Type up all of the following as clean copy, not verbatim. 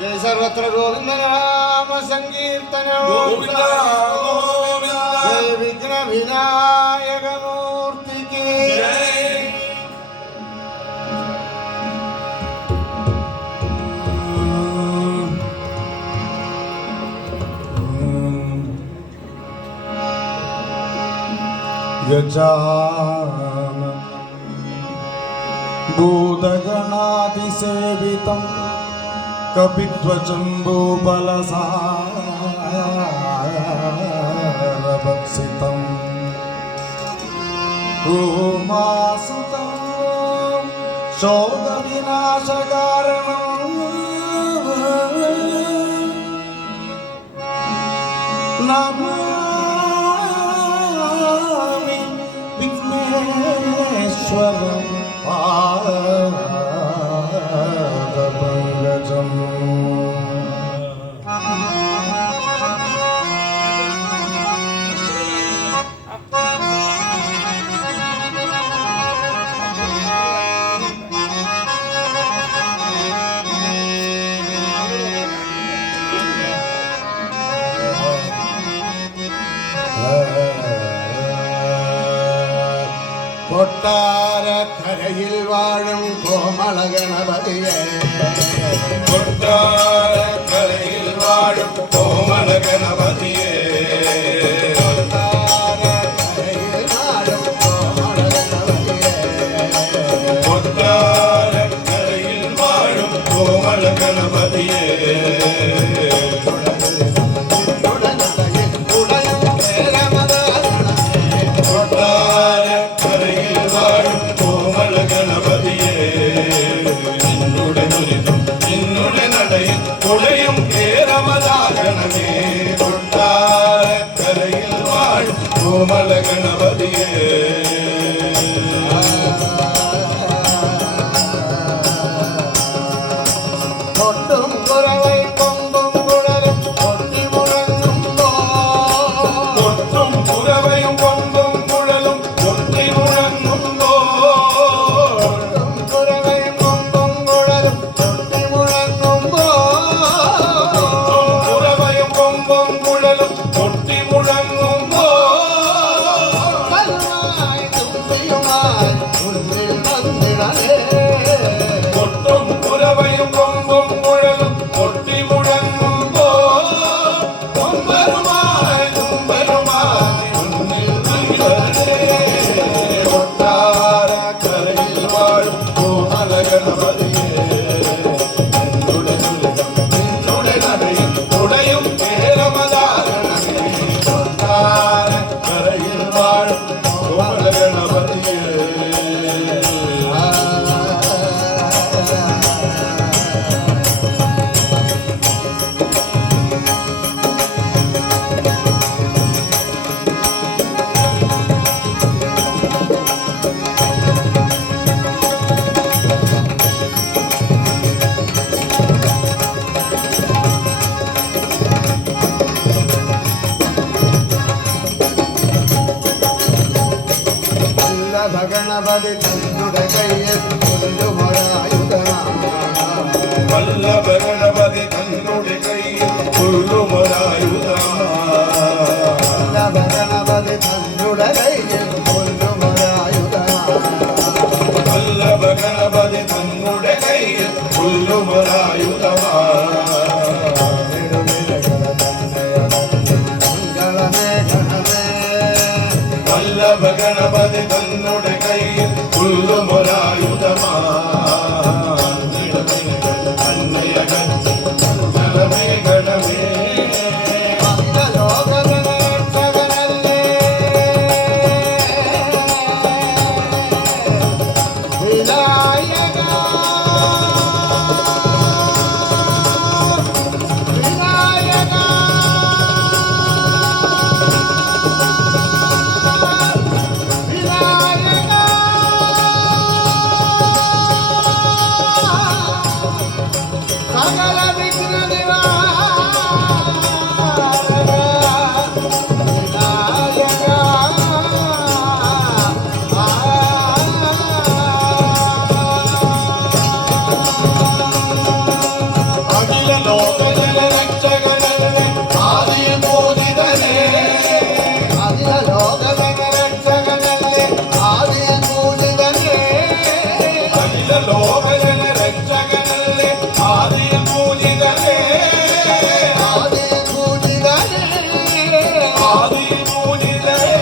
सर्वत्र गोविंद नाम संकीर्तन जय विघ्न विनायक मूर्ति की गजानन भूतगणादिसेवितं कपिध्वजम्बूफलसारभक्षितम् उमासुतं शोकविनाशकारणं नमामि विघ्नेश्वरं पादपङ्कजम्। கொட்டாரக்கரையில் வாழும் கோமள கணபதியே கொட்டாரக்கரையில் வாழும் கோமள கணபதியே கொட்டாரக்கரையில் வாழும் கோமள கணபதியே கொட்டாரக்கரையில் வாழும் கோமள கணபதியே கொடையும் கேரமதாகணமே கொட்டாரக்கரையில் வாழும் கோமள கணபதியே கொட்டும் குரவை பொங்கும் குழலும் கொட்டி முழங்கும் கொட்டும் குரவையும் பொங்கும் குழலும் கொட்டி முழங்கும் கொட்டும் குரவை பொங்கும் குழலும் கொட்டி முழங்கும் குரவையும் பொங்கும் குழலும் கொட்டி முழங்கும் கல்வாய் தும்பியுமாய் உன்னில் வந்திடலே கொட்டும் குரவையும் பொங்கும் குழலும் கொட்டி முழங்கும் கொம்பருமாய் தும்பருமாய் உன்னில் வந்திடலே கொட்டாரக்கரையில் வாழும் கோமள கணபதியே உடையும் பேரமதாரணமே கொட்டாரக்கரையில் வாழும் கோமள கணபதியே கணபதி தன்னுடைய கையில் வல்லப கணபதி தன்னுடைய கையில் கொல்லுமராயுதமா கணபதி தன்னுடைய கையில் வல்லப கணபதி தன்னுடைய கையில் கொல்லுமராயுதமா வல்லப கணபதி தன்னுடைய கையில் கொல்லுமராயுதமா அகில ലോക ജനരക്ഷകനല്ലേ ആദിയിൽ പൂജിതനേ അഖില ലോക ജനരക്ഷകനല്ലേ ആദിയിൽ പൂജിതനേ അഖില ലോക ജനരക്ഷകനല്ലേ ആദിയിൽ പൂജിതനേ ആദിയിൽ പൂജിതനേ ആദിയിൽ പൂജിതനേ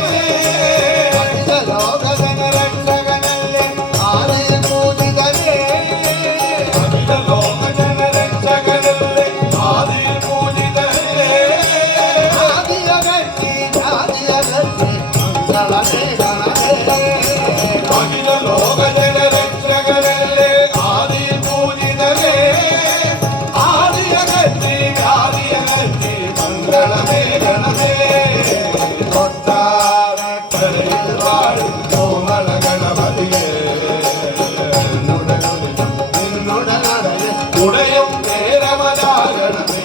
അഖില ലോക ജനരക്ഷകനല്ലേ ആദിയിൽ പൂജിതനേ അഖില ലോക ജനരക്ഷകനല്ലേ ആദിയിൽ പൂജിതനേ ആദിയകറ്റി ജാതിയകറ്റി മംഗളമേ ഗണമേ അഖില ലോക ജനരക്ഷകനല്ലേ ആദിയിൽ പൂജിതനേ ആദിയകറ്റി ആദിയകറ്റി മംഗളമേ ഗണമേ കൊട്ടാരക്കരയിൽ വാഴും കോമള ഗണപതിയേ നിന്നുടനടയെ ഉടയും നേരമതാകണമേ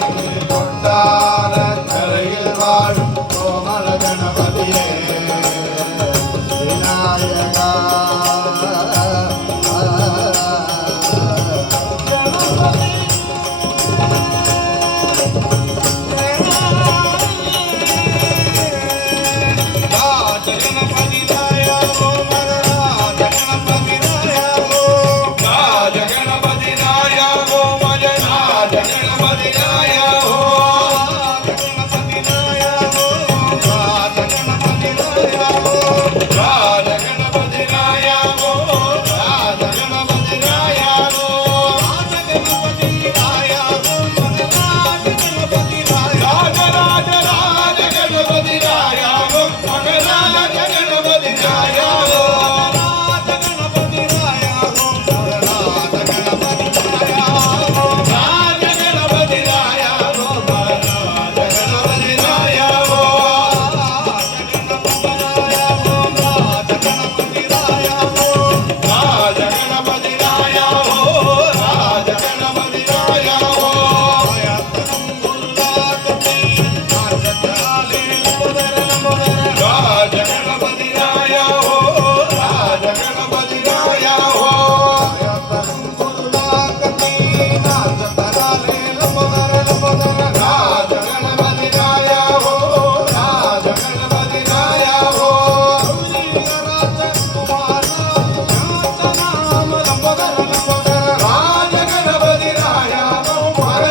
കൊട്ടാരക്കരയിൽ വാഴും കോമള ഗണപതിയേ വിനായക രാജഗണപതിരായ രാജഗണപതിരായ രാജഗണപതിരായ രാജഗണപതിരായ രാജരാജരാജഗണപതിരായ മകരാജഗണപതിരായ രാജഗണപതിരായ രാജഗണപതിരായ രാജഗണപതിരായ രാജഗണപതിരായ രാജഗണപതിരായ രാജഗണപതിരായ രാജഗണപതിരായ രാജഗണപതിരായ രാജഗണപതിരായ രാജഗണപതിരായ രാജഗണപതിരായ രാജഗണപതിരായ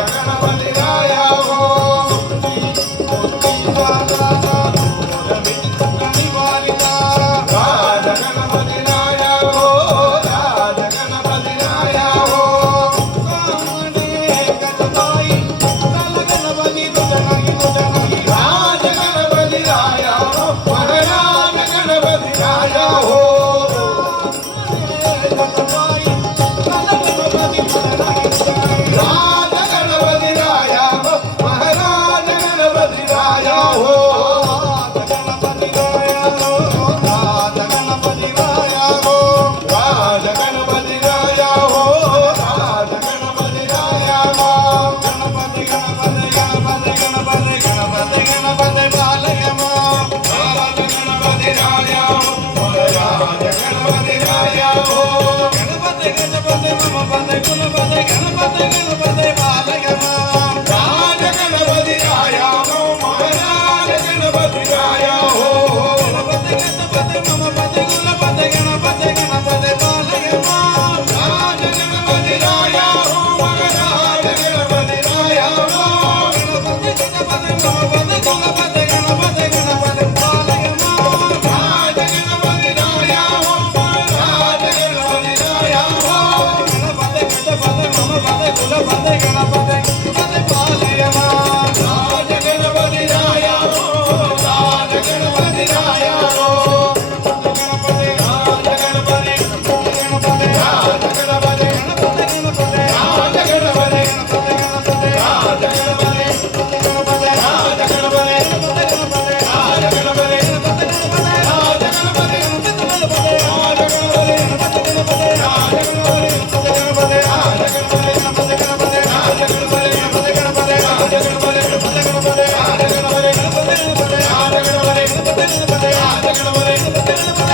രാജഗണപതിരായ രാജഗണപതിരായ രാജഗണപതിരായ രാജഗണപതിരായ രാജഗണപതിരായ മഹാരാജഗണപതിരായ രാജഗണപതിരായ മഹാരാജഗണപതിരായ രാജഗണപതിരായ രാജഗണപതിരായ ഗണപതി ഗണപതി ഗണപതി ഗണപതി ഗണപതി ഗണപതി ബാലയമോ രാജഗണപതിരായ கணபா